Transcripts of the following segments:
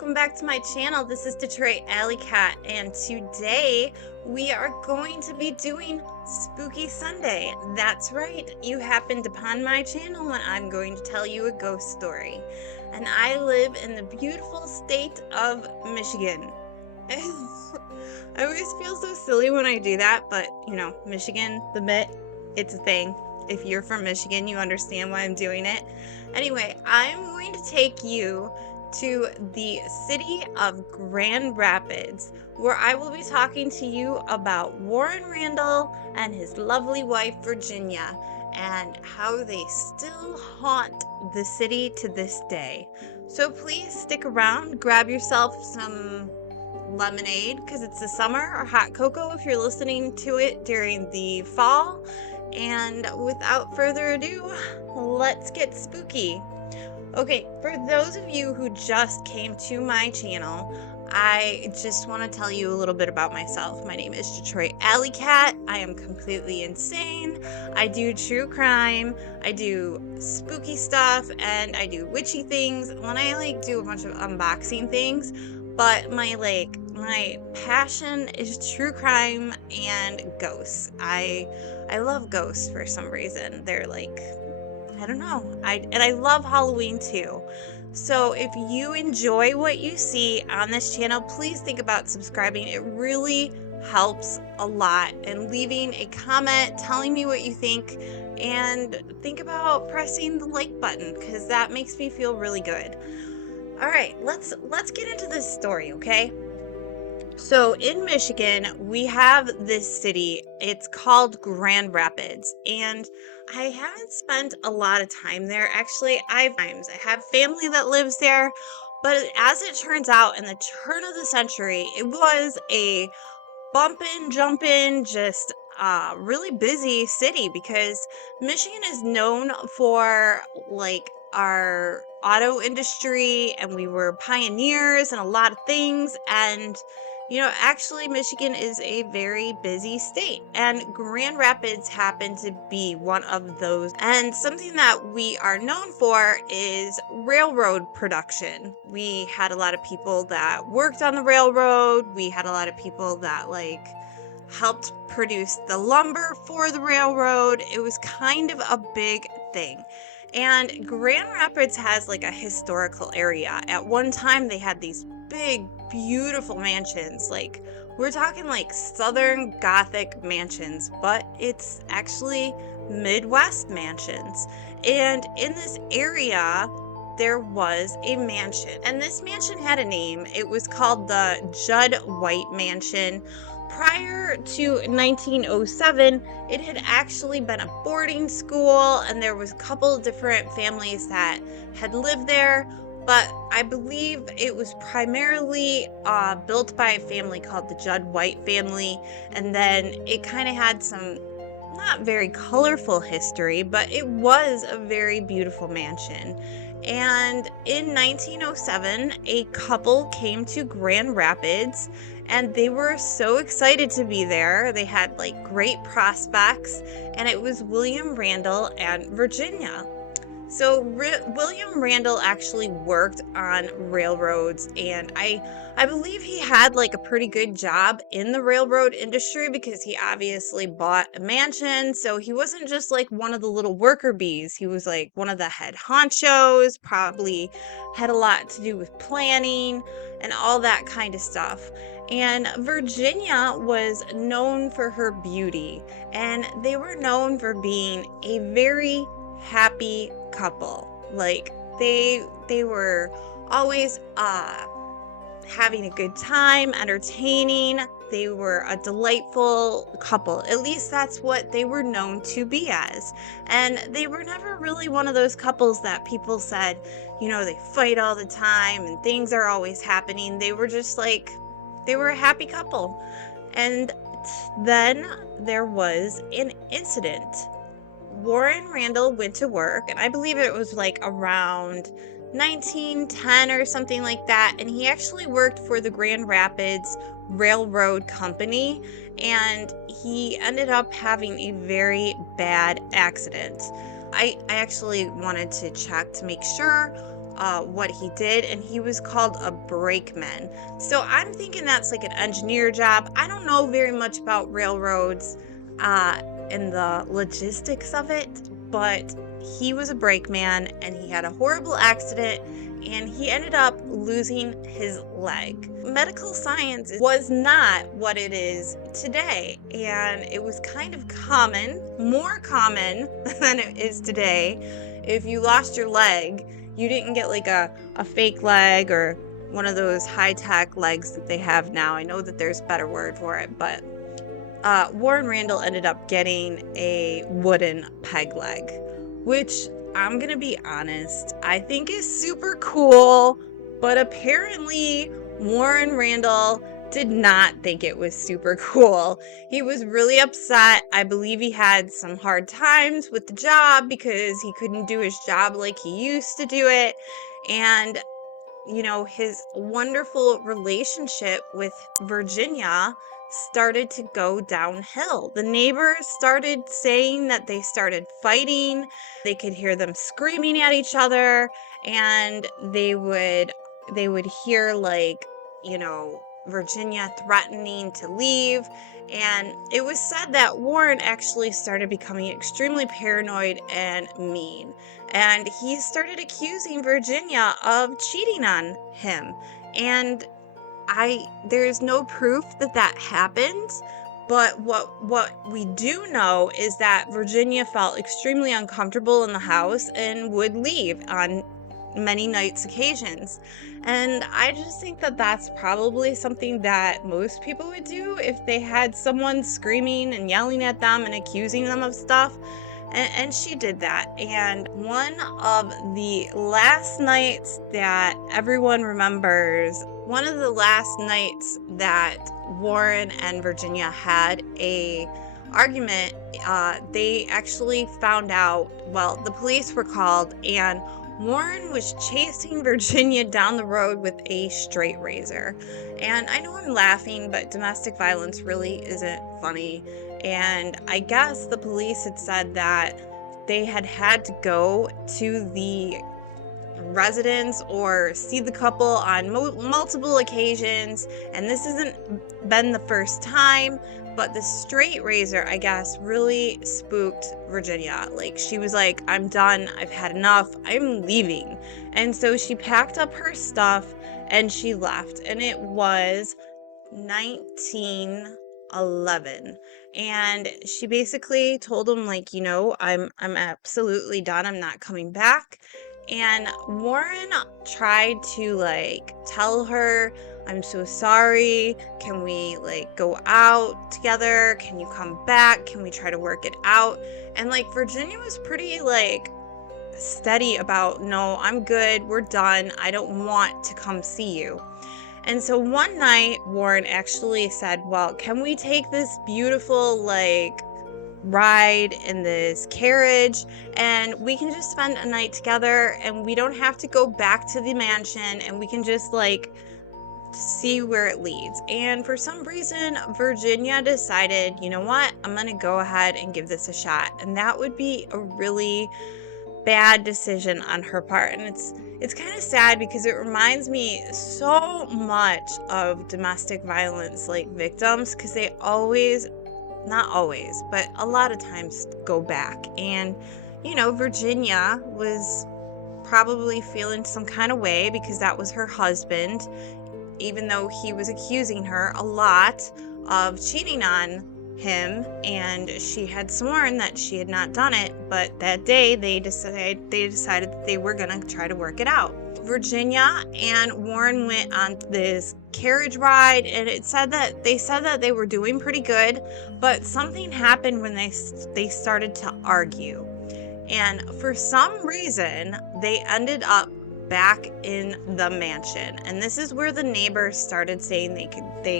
welcome back to my channel. This is Detroit AllyCat, and today we are going to be doing Spooky Sunday. That's right, you happened upon my channel and I'm going to tell you a ghost story. And I live in the beautiful state of Michigan. I always feel so silly when I do that, but you know, Michigan, the Mitt, it's a thing. If you're from Michigan, you understand why I'm doing it. Anyway, I'm going to take you to the city of Grand Rapids, where I will be talking to you about Warren Randall and his lovely wife, Virginia, and how they still haunt the city to this day. So please stick around, grab yourself some lemonade because it's the summer, or hot cocoa if you're listening to it during the fall. And without further ado, let's get spooky. Okay, for those of you who just came to my channel, I just want to tell you a little bit about myself. My name is Detroit AllyCat. I am completely insane. I do true crime, I do spooky stuff, and I do witchy things. When I do a bunch of unboxing things, but my passion is true crime and ghosts. I love ghosts for some reason. They're I don't know. I love Halloween too. So if you enjoy what you see on this channel, please think about subscribing. It really helps a lot, and leaving a comment telling me what you think, and think about pressing the like button because that makes me feel really good. All right, let's get into this story, okay? So in Michigan, we have this city. It's called Grand Rapids, and I haven't spent a lot of time there. Actually, I have family that lives there, but as it turns out, in the turn of the century, it was a bumpin', jumpin', just really busy city because Michigan is known for our auto industry, and we were pioneers in a lot of things. And actually Michigan is a very busy state, and Grand Rapids happened to be one of those. And something that we are known for is railroad production. We had a lot of people that worked on the railroad. We had a lot of people that helped produce the lumber for the railroad. It was kind of a big thing. And Grand Rapids has a historical area. At one time they had these big, beautiful mansions. We're talking Southern Gothic mansions, but it's actually Midwest mansions. And in this area there was a mansion, and this mansion had a name. It was called the Judd-White Mansion. Prior to 1907, it had actually been a boarding school, and there was a couple of different families that had lived there, but I believe it was primarily built by a family called the Judd-White family. And then it kind of had some not very colorful history, but it was a very beautiful mansion. And in 1907, a couple came to Grand Rapids, and they were so excited to be there. They had great prospects, and it was William Randall and Virginia. So William Randall actually worked on railroads, and I believe he had a pretty good job in the railroad industry because he obviously bought a mansion. So he wasn't just one of the little worker bees. He was one of the head honchos, probably had a lot to do with planning and all that kind of stuff. And Virginia was known for her beauty, and they were known for being a very happy couple. They were always having a good time, entertaining. They were a delightful couple. At least that's what they were known to be as. And they were never really one of those couples that people said, they fight all the time and things are always happening. They were just they were a happy couple. And then there was an incident. Warren Randall went to work, and I believe it was around 1910 or something like that, and he actually worked for the Grand Rapids Railroad Company, and he ended up having a very bad accident. I actually wanted to check to make sure what he did, and he was called a brakeman. So I'm thinking that's like an engineer job. I don't know very much about railroads and the logistics of it, but he was a brakeman and he had a horrible accident and he ended up losing his leg. Medical science was not what it is today, and it was kind of common, more common than it is today. If you lost your leg, you didn't get like a fake leg or one of those high-tech legs that they have now. I know that there's a better word for it, but Warren Randall ended up getting a wooden peg leg, which I'm gonna be honest, I think is super cool, but apparently Warren Randall did not think it was super cool. He was really upset. I believe he had some hard times with the job because he couldn't do his job like he used to do it. And his wonderful relationship with Virginia started to go downhill. The neighbors started saying that they started fighting. They could hear them screaming at each other, and they would hear Virginia threatening to leave. And it was said that Warren actually started becoming extremely paranoid and mean. And he started accusing Virginia of cheating on him. And there's no proof that that happened. But what we do know is that Virginia felt extremely uncomfortable in the house and would leave on many nights occasions. And I just think that that's probably something that most people would do if they had someone screaming and yelling at them and accusing them of stuff. And she did that. And one of the last nights that everyone remembers, one of the last nights that Warren and Virginia had a argument, they actually found out, well, the police were called, and Warren was chasing Virginia down the road with a straight razor. And I know I'm laughing, but domestic violence really isn't funny. And I guess the police had said that they had to go to the residence or see the couple on multiple occasions, and this hasn't been the first time, but the straight razor, I guess, really spooked Virginia. Like, she was like, I'm done, I've had enough, I'm leaving. And so she packed up her stuff and she left, and it was 1911, and she basically told him, like, I'm absolutely done, I'm not coming back. And Warren tried to tell her, I'm so sorry, can we go out together, can you come back, can we try to work it out? And Virginia was pretty steady about, no, I'm good, we're done, I don't want to come see you. And so one night, Warren actually said, well, can we take this beautiful, ride in this carriage, and we can just spend a night together, and we don't have to go back to the mansion, and we can just, see where it leads. And for some reason, Virginia decided, you know what, I'm gonna go ahead and give this a shot. And that would be a really bad decision on her part. And it's kind of sad because it reminds me so much of domestic violence victims, because they always, not always, but a lot of times go back. And Virginia was probably feeling some kind of way because that was her husband, even though he was accusing her a lot of cheating on him, and she had sworn that she had not done it. But that day they decided that they were gonna try to work it out. Virginia and Warren went on this carriage ride, and they said that they were doing pretty good, but something happened when they started to argue. And for some reason, they ended up back in the mansion. And this is where the neighbors started saying they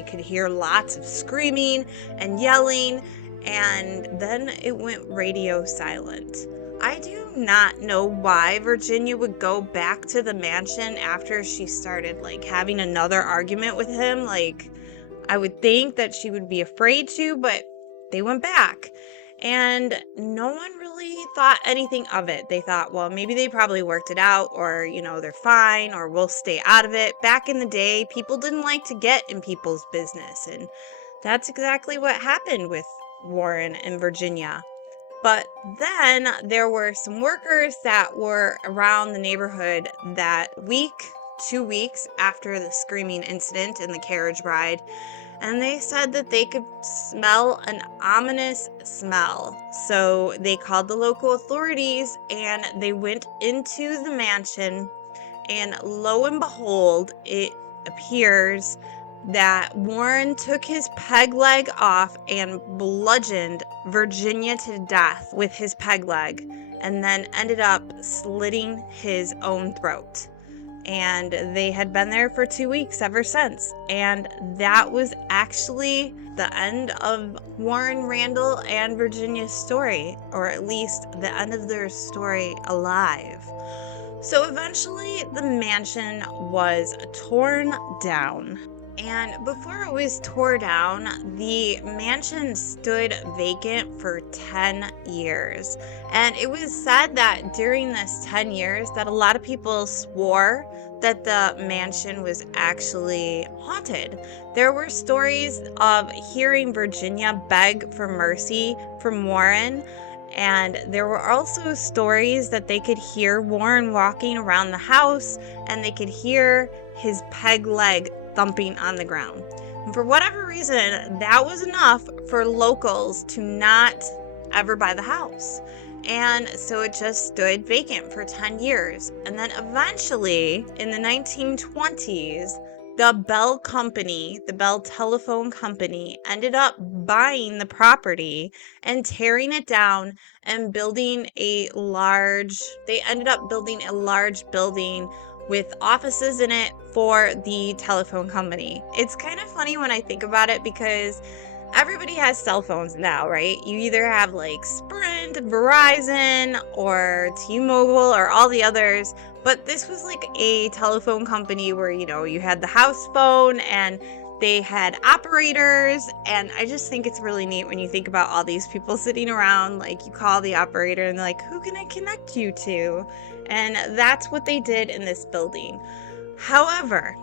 could hear lots of screaming and yelling, and then it went radio silent. I do not know why Virginia would go back to the mansion after she started having another argument with him. I would think that she would be afraid to, but they went back. And no one really thought anything of it. They thought, well, maybe they probably worked it out, or, they're fine, or we'll stay out of it. Back in the day, people didn't like to get in people's business. And that's exactly what happened with Warren and Virginia. But then there were some workers that were around the neighborhood that week, 2 weeks after the screaming incident in the carriage ride, and they said that they could smell an ominous smell. So they called the local authorities and they went into the mansion, and lo and behold, it appears that Warren took his peg leg off and bludgeoned Virginia to death with his peg leg, and then ended up slitting his own throat. And they had been there for 2 weeks ever since. And that was actually the end of Warren, Randall, and Virginia's story, or at least the end of their story alive. So eventually the mansion was torn down. And before it was tore down, the mansion stood vacant for 10 years. And it was said that during this 10 years that a lot of people swore that the mansion was actually haunted. There were stories of hearing Virginia beg for mercy from Warren. And there were also stories that they could hear Warren walking around the house, and they could hear his peg leg thumping on the ground. And for whatever reason, that was enough for locals to not ever buy the house. And so it just stood vacant for 10 years. And then eventually, in the 1920s, the Bell Company, the Bell Telephone Company, ended up buying the property and tearing it down and building they ended up building a large building with offices in it for the telephone company. It's kind of funny when I think about it, because everybody has cell phones now, right? You either have like Sprint, Verizon, or T-Mobile, or all the others. But this was like a telephone company where, you had the house phone and they had operators. And I just think it's really neat when you think about all these people sitting around, like you call the operator and they're like, who can I connect you to? And that's what they did in this building. However,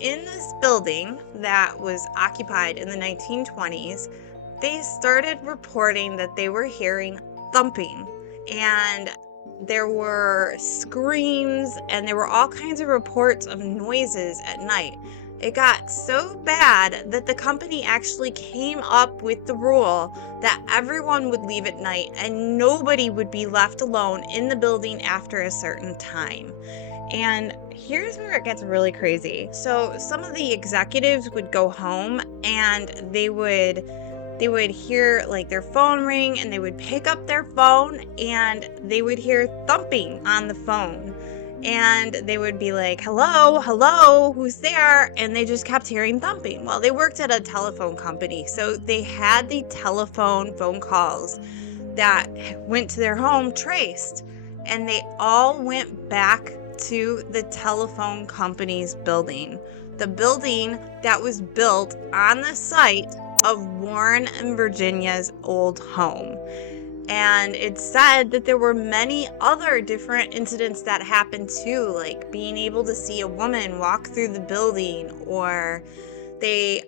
in this building that was occupied in the 1920s, they started reporting that they were hearing thumping, and there were screams, and there were all kinds of reports of noises at night. It got so bad that the company actually came up with the rule that everyone would leave at night and nobody would be left alone in the building after a certain time. And here's where it gets really crazy. So some of the executives would go home and they would hear like their phone ring, and they would pick up their phone and they would hear thumping on the phone. And they would be like, hello, who's there? And they just kept hearing thumping. Well, they worked at a telephone company, so they had the phone calls that went to their home traced, and they all went back to the telephone company's building, the building that was built on the site of Warren and Virginia's old home. And it said that there were many other different incidents that happened too, like being able to see a woman walk through the building, or they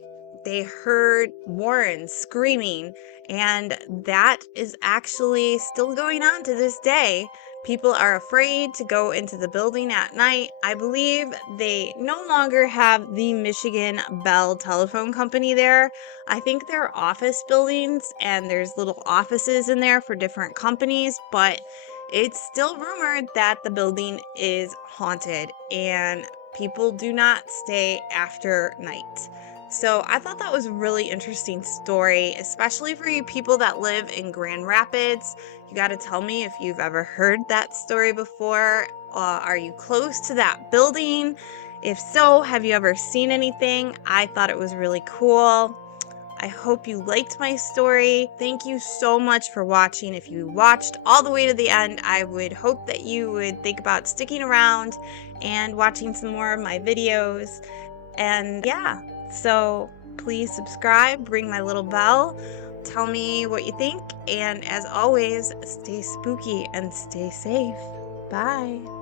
heard Warren screaming, and that is actually still going on to this day. People are afraid to go into the building at night. I believe they no longer have the Michigan Bell Telephone Company there. I think they're office buildings, and there's little offices in there for different companies, but it's still rumored that the building is haunted and people do not stay after night. So I thought that was a really interesting story, especially for you people that live in Grand Rapids. You got to tell me if you've ever heard that story before. Are you close to that building? If so, have you ever seen anything? I thought it was really cool. I hope you liked my story. Thank you so much for watching. If you watched all the way to the end, I would hope that you would think about sticking around and watching some more of my videos. And yeah, so please subscribe, ring my little bell. Tell me what you think, and as always, stay spooky and stay safe. Bye.